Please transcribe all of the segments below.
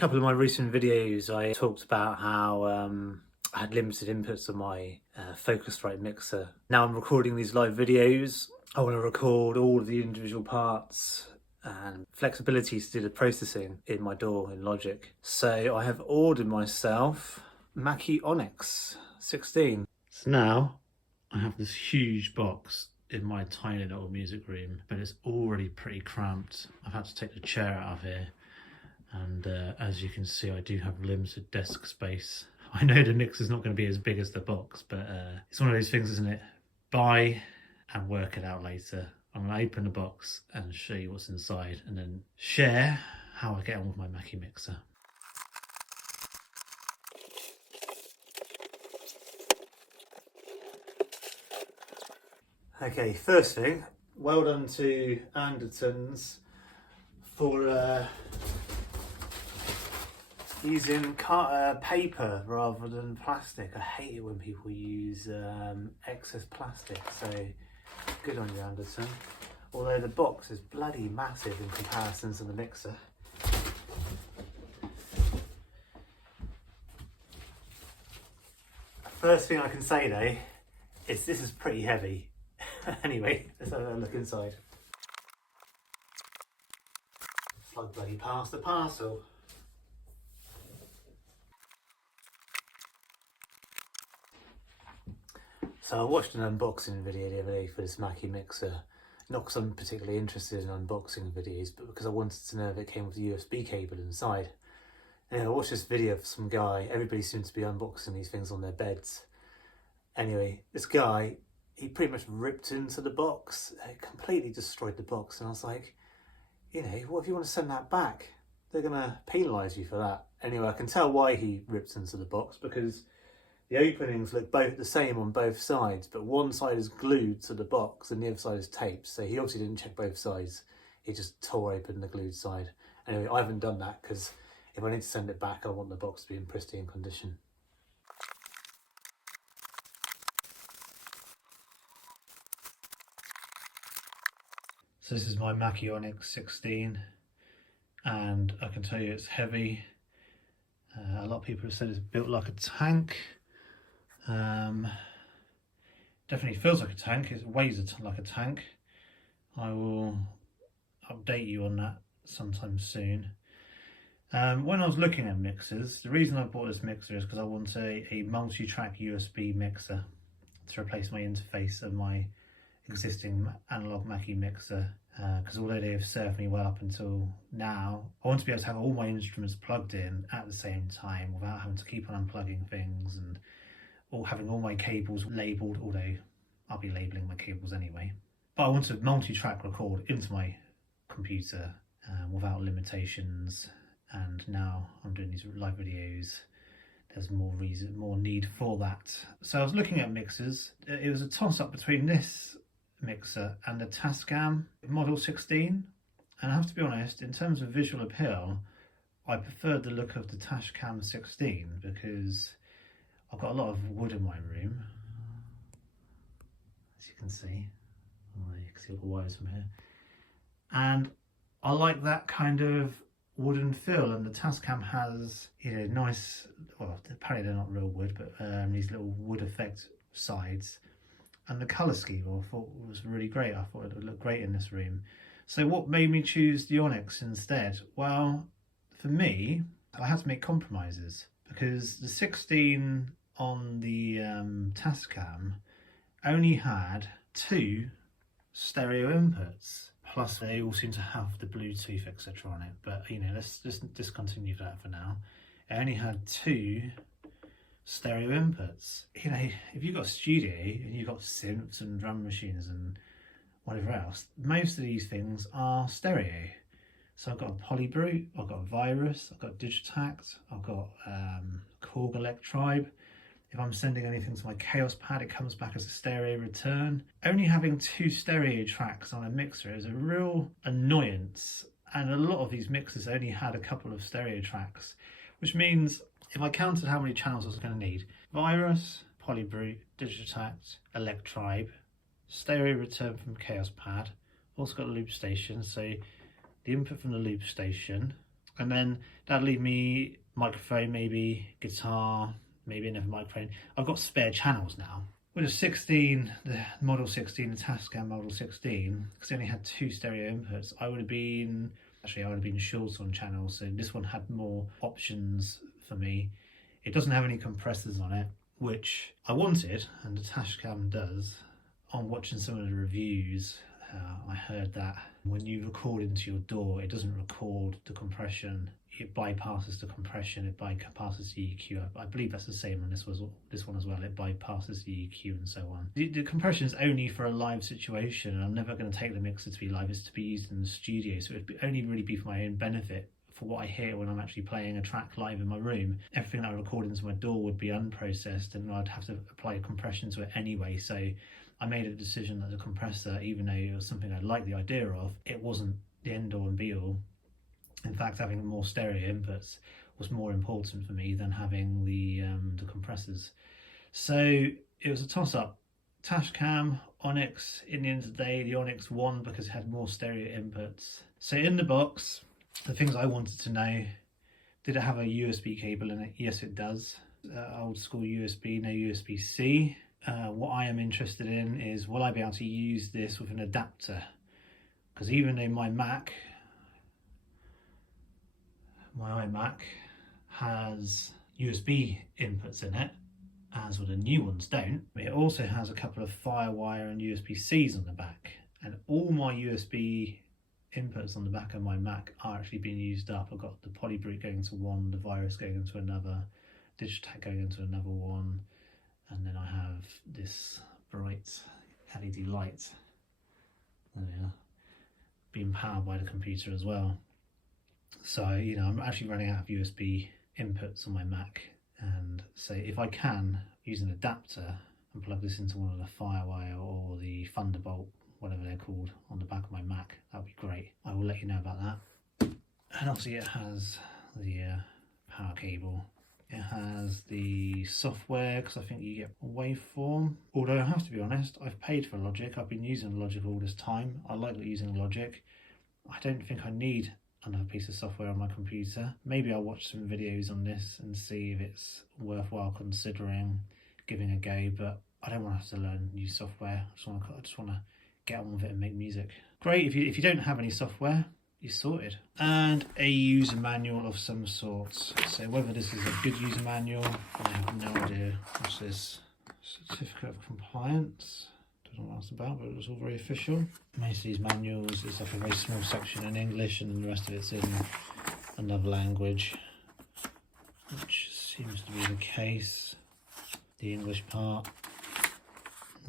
couple of my recent videos, I talked about how I had limited inputs on my Focusrite mixer. Now I'm recording these live videos. I want to record all of the individual parts and flexibility to do the processing in my DAW in Logic. So I have ordered myself Mackie Onyx 16. So now I have this huge box in my tiny little music room, but it's already pretty cramped. I've had to take the chair out of here. And as you can see, I do have limited desk space. I know the mix is not going to be as big as the box, but it's one of those things, isn't it? Buy and work it out later. I'm going to open the box and show you what's inside and then share how I get on with my Mackie mixer. Okay, first thing, well done to Andertons for using paper rather than plastic. I hate it when people use excess plastic, so good on you, Anderton. Although the box is bloody massive in comparison to the mixer. First thing I can say though is this is pretty heavy. Anyway, let's have a look inside. It's like bloody past the parcel. So I watched an unboxing video the other day for this Mackie mixer. Not because I'm particularly interested in unboxing videos, but because I wanted to know if it came with a USB cable inside. And I watched this video of some guy. Everybody seems to be unboxing these things on their beds. Anyway, this guy, he pretty much ripped into the box. It completely destroyed the box. And I was like, you know, what if you want to send that back? They're going to penalise you for that. Anyway, I can tell why he ripped into the box, because the openings look both the same on both sides, but one side is glued to the box and the other side is taped. So he obviously didn't check both sides. He just tore open the glued side. Anyway, I haven't done that because if I need to send it back, I want the box to be in pristine condition. So this is my Mackie Onyx 16, and I can tell you it's heavy. A lot of people have said it's built like a tank. Definitely feels like a tank. It weighs like a tank. I will update you on that sometime soon. When I was looking at mixers, the reason I bought this mixer is because I want a multi-track USB mixer to replace my interface of my existing analog Mackie mixer. Because although they have served me well up until now, I want to be able to have all my instruments plugged in at the same time without having to keep on unplugging things and or having all my cables labelled, although I'll be labelling my cables anyway. But I want to multi-track record into my computer without limitations, and now I'm doing these live videos. There's more need for that. So I was looking at mixers. It was a toss-up between this mixer and the Tascam Model 16. And I have to be honest, in terms of visual appeal, I preferred the look of the Tascam 16 because I've got a lot of wood in my room, as you can see. Oh, you can see all the wires from here. And I like that kind of wooden feel, and the Tascam has, you know, nice, well, apparently they're not real wood, but these little wood effect sides. And the colour scheme I thought was really great. I thought it would look great in this room. So what made me choose the Onyx instead? Well, for me, I had to make compromises because the 16 on the Tascam only had 2 stereo inputs, plus they all seem to have the Bluetooth etc on it, but you know, let's just discontinue that for now. It only had 2 stereo inputs. You know, if you've got a studio and you've got synths and drum machines and whatever else, most of these things are stereo. So I've got a Polybrute, I've got a Virus, I've got Digitact, I've got Korg Electribe. If I'm sending anything to my Chaos pad, it comes back as a stereo return. Only having 2 stereo tracks on a mixer is a real annoyance, and a lot of these mixers only had a couple of stereo tracks, which means if I counted how many channels I was going to need: Virus, Polybrute, Digitact, Electribe, stereo return from Chaos pad, also got a loop station, so the input from the loop station, And then that'll leave me microphone, maybe guitar, maybe another microphone. I've got spare channels now. With a 16, the Model 16, the Tascam Model 16, because I only had 2 stereo inputs, I would have been short on channels, so this one had more options for me. It doesn't have any compressors on it, which I wanted, and the Tascam does. On watching some of the reviews, I heard that when you record into your DAW, it doesn't record the compression. It bypasses the compression, it bypasses the EQ. I believe that's the same on this one as well. It bypasses the EQ and so on. The compression is only for a live situation, and I'm never going to take the mixer to be live. It's to be used in the studio, so it would only really be for my own benefit, for what I hear when I'm actually playing a track live in my room. Everything that I record into my DAW would be unprocessed, and I'd have to apply a compression to it anyway. So I made a decision that the compressor, even though it was something I liked the idea of, it wasn't the end all and be all. In fact, having more stereo inputs was more important for me than having the compressors. So it was a toss-up. Tascam, Onyx. In the end of the day, the Onyx won because it had more stereo inputs. So in the box, the things I wanted to know: did it have a USB cable in it? Yes, it does. Old school USB, no USB-C. What I am interested in is, will I be able to use this with an adapter? Because even though my iMac has USB inputs in it, as well the new ones don't, it also has a couple of FireWire and USB-Cs on the back, and all my USB inputs on the back of my Mac are actually being used up. I've got the Polybrute going into one, the Virus going into another, Digitech going into another one, and then I have this bright LED light, there we are, being powered by the computer as well. So, you know, I'm actually running out of USB inputs on my Mac, and so if I can use an adapter and plug this into one of the FireWire or the Thunderbolt, whatever they're called, on the back of my Mac, that would be great. I will let you know about that. And obviously it has the power cable. It has the software, because I think you get a waveform. Although I have to be honest, I've paid for Logic. I've been using Logic all this time. I like using Logic. I don't think I need another piece of software on my computer. Maybe I'll watch some videos on this and see if it's worthwhile considering giving a go, but I don't want to have to learn new software. I just want to get on with it and make music. Great, if you don't have any software, you're sorted. And a user manual of some sort. So whether this is a good user manual, I have no idea. What's this? Certificate of Compliance. Don't know what that's about, but it was all very official. Most of these manuals is like a very small section in English, and then the rest of it's in another language, which seems to be the case. The English part.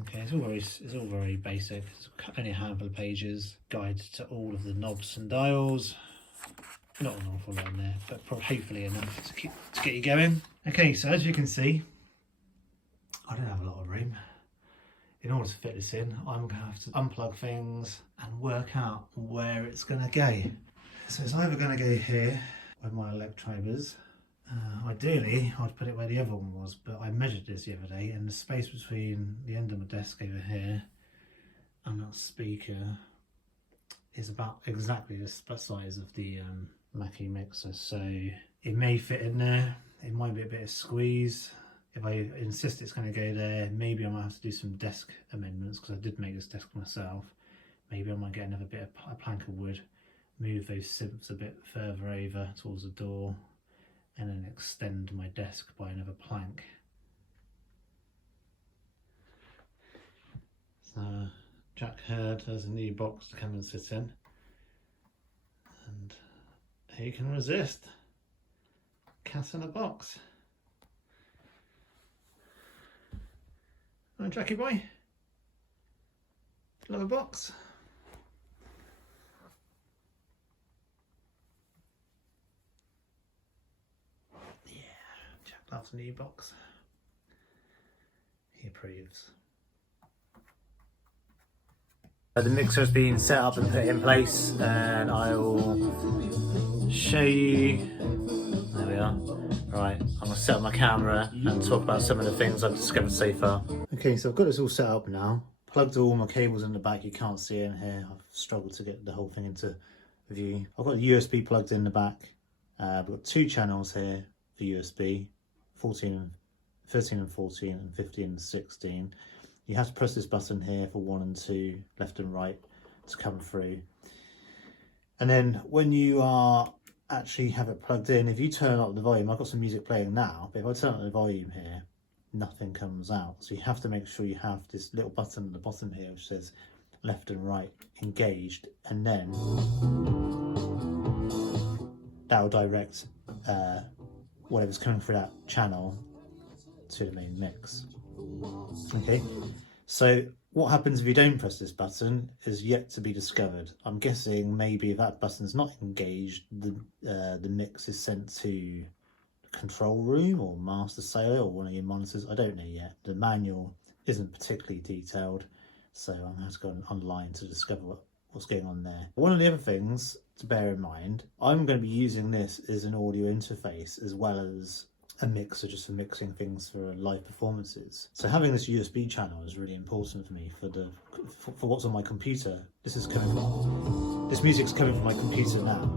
Okay, it's all very basic. It's only a handful of pages. Guide to all of the knobs and dials. Not an awful lot in there, but hopefully enough to get you going. Okay, so as you can see, I don't have a lot of room. In order to fit this in, I'm going to have to unplug things and work out where it's going to go. So it's either going to go here, where my Electrobes. Ideally, I'd put it where the other one was, but I measured this the other day, and the space between the end of my desk over here and that speaker is about exactly the size of the Mackie mixer. So it may fit in there. It might be a bit of squeeze. If I insist it's going to go there, maybe I might have to do some desk amendments, because I did make this desk myself. Maybe I might get another bit of a plank of wood, move those simps a bit further over towards the door, and then extend my desk by another plank. So Jack Hurd has a new box to come and sit in, and who can resist? Cat in a box. Oh, Jackie boy, love a box. Yeah, Jack loves a new box. He approves. The mixer has been set up and put in place, and I will show you. There we are. Right, I'm going to set up my camera and talk about some of the things I've discovered so far. Okay, so I've got this all set up now. Plugged all my cables in the back. You can't see it in here. I've struggled to get the whole thing into view. I've got the USB plugged in the back. We've got 2 channels here for USB, 13 and 14 and 15 and 16. You have to press this button here for 1 and 2, left and right, to come through. And then when you are actually have it plugged in, if you turn up the volume, I've got some music playing now, but if I turn up the volume here, nothing comes out. So you have to make sure you have this little button at the bottom here which says left and right engaged, and then that will direct whatever's coming through that channel to the main mix. Okay, so what happens if you don't press this button is yet to be discovered. I'm guessing maybe if that button's not engaged, the mix is sent to control room or master salo or one of your monitors. I don't know yet. The manual isn't particularly detailed, so I'm going to have to go online to discover what's going on there. One of the other things to bear in mind, I'm going to be using this as an audio interface as well as a mixer, just for mixing things for live performances. So having this USB channel is really important for me for what's on my computer. This music's coming from my computer now.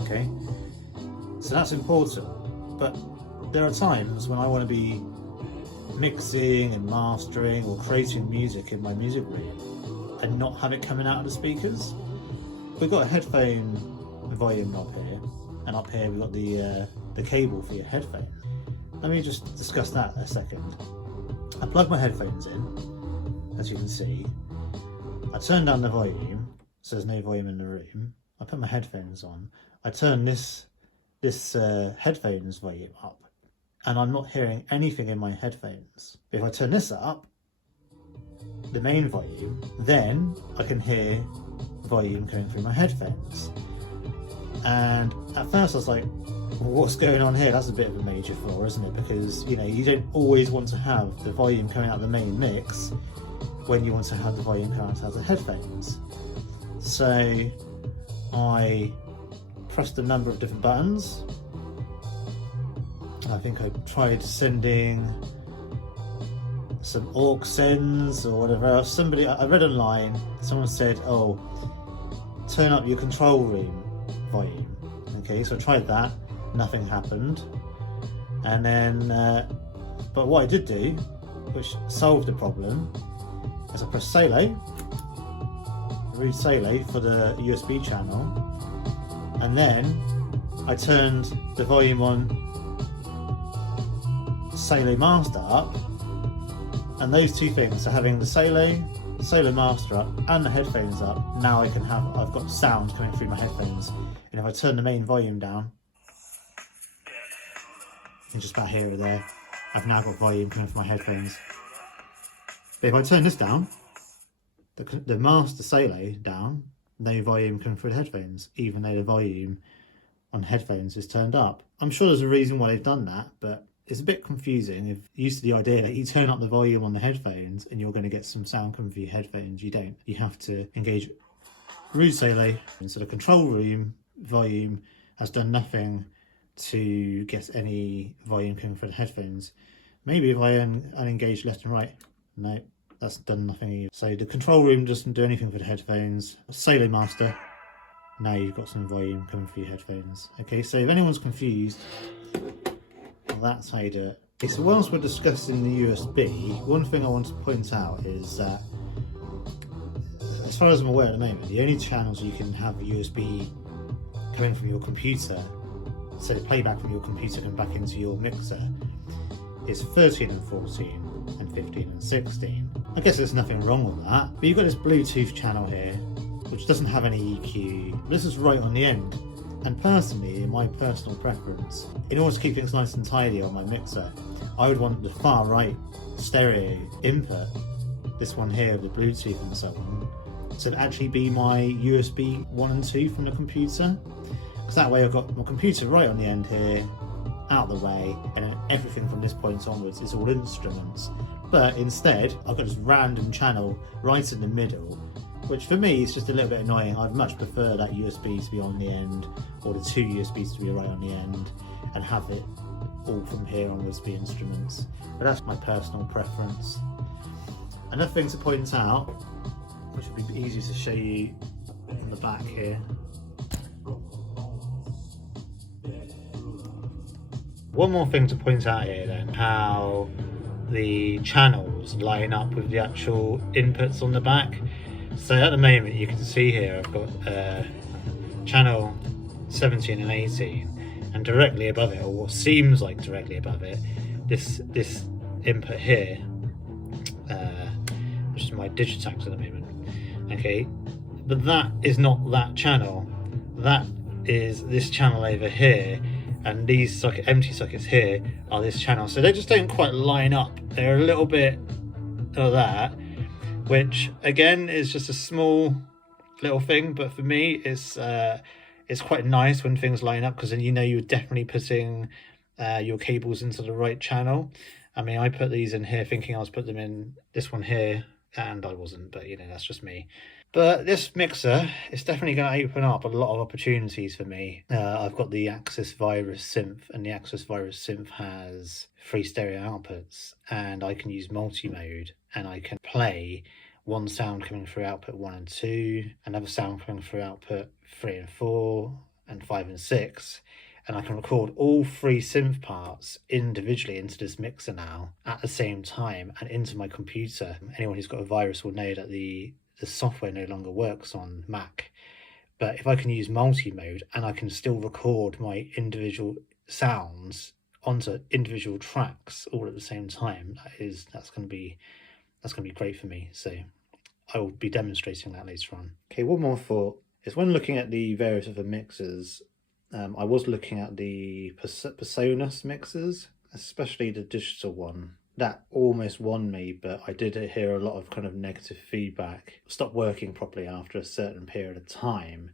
Okay, so that's important. But there are times when I want to be mixing and mastering or creating music in my music room and not have it coming out of the speakers. We've got a headphone volume knob here, and up here we've got the cable for your headphone. Let me just discuss that a second. I plug my headphones in, as you can see. I turn down the volume, so there's no volume in the room. I put my headphones on. I turn this headphones volume up, and I'm not hearing anything in my headphones. If I turn this up, the main volume, then I can hear volume coming through my headphones. And at first I was like, what's going on here? That's a bit of a major flaw, isn't it? Because, you know, you don't always want to have the volume coming out of the main mix when you want to have the volume coming out of the headphones. So I pressed a number of different buttons. I think I tried sending some aux sends or whatever else. I read online, someone said, oh, turn up your control room volume. Okay, so I tried that, nothing happened. And then, but what I did do, which solved the problem, is I pressed Salo, read Salo for the USB channel, and then I turned the volume on Salo Master up, and those two things, so having the Salo Master up and the headphones up, now I've got sound coming through my headphones. And if I turn the main volume down, and just about here or there, I've now got volume coming from my headphones. But if I turn this down, the master Salo down, no volume coming through the headphones, even though the volume on headphones is turned up. I'm sure there's a reason why they've done that, but it's a bit confusing. If you're used to the idea that you turn up the volume on the headphones and you're going to get some sound coming through your headphones, you don't. You have to engage Rude Salo, and so the control room volume has done nothing to get any volume coming through the headphones. Maybe if I unengage left and right, no, that's done nothing either. So the control room doesn't do anything for the headphones. Salo Master, now you've got some volume coming through your headphones. Okay, so if anyone's confused, well, that's how you do it. Okay, so whilst we're discussing the USB, one thing I want to point out is that, as far as I'm aware at the moment, the only channels you can have USB coming from your computer, so the playback from your computer coming back into your mixer, is 13 and 14 and 15 and 16. I guess there's nothing wrong with that, but you've got this Bluetooth channel here which doesn't have any EQ. This is right on the end, and personally, in my personal preference, in order to keep things nice and tidy on my mixer, I would want the far right stereo input, this one here with the Bluetooth and so on, to actually be my USB 1 and 2 from the computer. Because that way I've got my computer right on the end here, out of the way, and then everything from this point onwards is all instruments. But instead, I've got this random channel right in the middle, which for me is just a little bit annoying. I'd much prefer that USB to be on the end, or the 2 USBs to be right on the end, and have it all from here onwards be instruments. But that's my personal preference. Another thing to point out, which would be easy to show you on the back here, One more thing to point out here then, how the channels line up with the actual inputs on the back. So at the moment you can see here I've got channel 17 and 18, and directly above it, or what seems like directly above it, this input here, which is my Digitax at the moment. Okay, but that is not that channel. That is this channel over here, and these empty sockets here are this channel. So they just don't quite line up. They're a little bit of that, which again is just a small little thing, but for me it's quite nice when things line up, because then you know you're definitely putting your cables into the right channel. I mean, I put these in here thinking I was putting them in this one here, and I wasn't, but you know, that's just me. But this mixer is definitely going to open up a lot of opportunities for me. I've got the Axis Virus synth, and the Axis Virus synth has 3 stereo outputs, and I can use multi-mode, and I can play one sound coming through output 1 and 2, another sound coming through output 3 and 4, and 5 and 6. And I can record all 3 synth parts individually into this mixer now at the same time and into my computer. Anyone who's got a virus will know that the software no longer works on Mac. But if I can use multi-mode and I can still record my individual sounds onto individual tracks all at the same time, that's going to be great for me. So I will be demonstrating that later on. Okay, one more thought is when looking at the various other mixers, I was looking at the PreSonus mixers, especially the digital one. That almost won me, but I did hear a lot of kind of negative feedback. Stopped working properly after a certain period of time,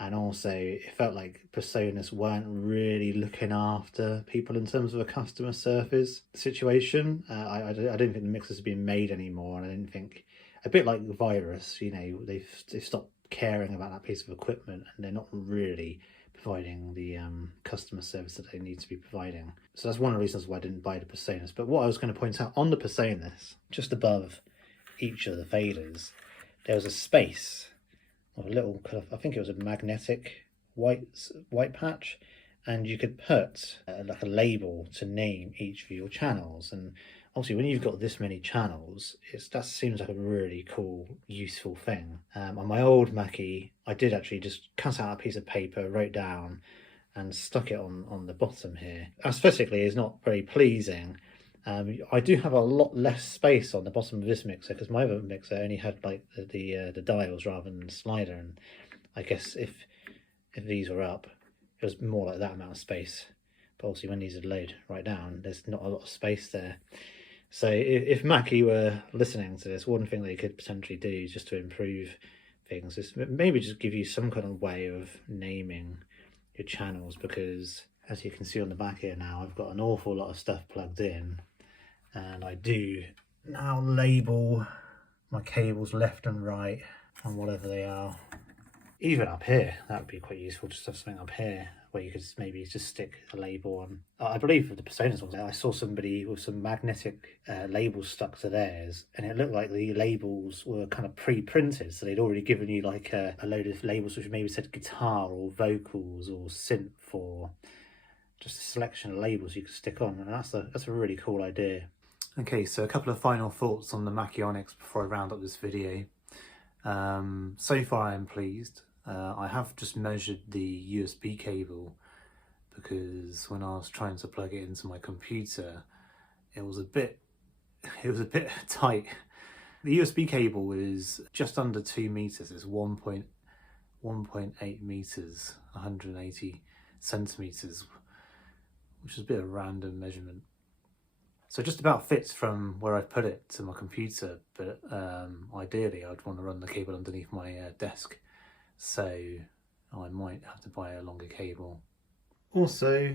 and also it felt like PreSonus weren't really looking after people in terms of a customer service situation. I don't think the mixers have been made anymore, and I didn't think, a bit like the Virus, you know, they've stopped caring about that piece of equipment, and they're not really providing the customer service that they need to be providing. So that's one of the reasons why I didn't buy the PreSonus. But what I was going to point out on the PreSonus, just above each of the faders, there was a space, or a little kind of, I think it was a magnetic white patch, and you could put like a label to name each of your channels. And obviously when you've got this many channels, that seems like a really cool, useful thing. On my old Mackie, I did actually just cut out a piece of paper, wrote down, and stuck it on the bottom here. Aesthetically, it's not very pleasing. I do have a lot less space on the bottom of this mixer, because my other mixer only had like the dials rather than the slider, and I guess if these were up, it was more like that amount of space. But obviously when these are laid right down, there's not a lot of space there. So if Mackie were listening to this, one thing they could potentially do just to improve things is maybe just give you some kind of way of naming your channels, because as you can see on the back here now, I've got an awful lot of stuff plugged in, and I do now label my cables left and right and whatever they are. Even up here, that would be quite useful, just to have something up here where you could maybe just stick a label on. I believe for the PreSonus ones, I saw somebody with some magnetic labels stuck to theirs, and it looked like the labels were kind of pre-printed, so they'd already given you like a load of labels which maybe said guitar or vocals or synth, or just a selection of labels you could stick on, and that's a really cool idea. Okay, so a couple of final thoughts on the Mackie Onyx before I round up this video. So far I am pleased. I have just measured the USB cable, because when I was trying to plug it into my computer, it was a bit tight. The USB cable is just under 2 meters. It's 1.8 meters, 180 centimeters, which is a bit of a random measurement. So it just about fits from where I put it to my computer, but ideally I'd want to run the cable underneath my desk, so I might have to buy a longer cable. Also,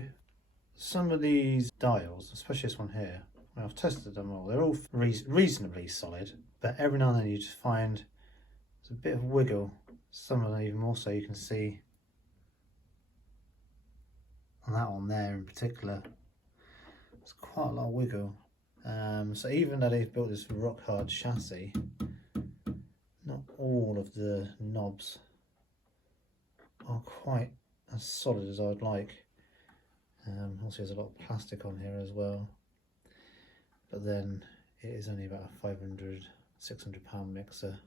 some of these dials, especially this one here, when I've tested them all, they're all reasonably solid, but every now and then you just find there's a bit of wiggle. Some of them even more so, you can see on that one there in particular. It's quite a lot of wiggle. So even though they've built this rock hard chassis, not all of the knobs are quite as solid as I'd like. Also there's a lot of plastic on here as well, but then it is only about a 500–600 pound mixer.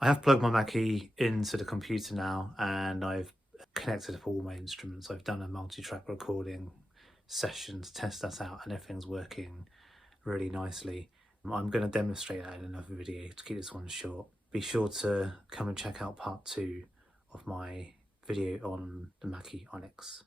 I have plugged my Mackie into the computer now, and I've connected up all my instruments. I've done a multi-track recording session to test that out, and everything's working really nicely. I'm going to demonstrate that in another video to keep this one short. Be sure to come and check out part 2 of my video on the Mackie Onyx.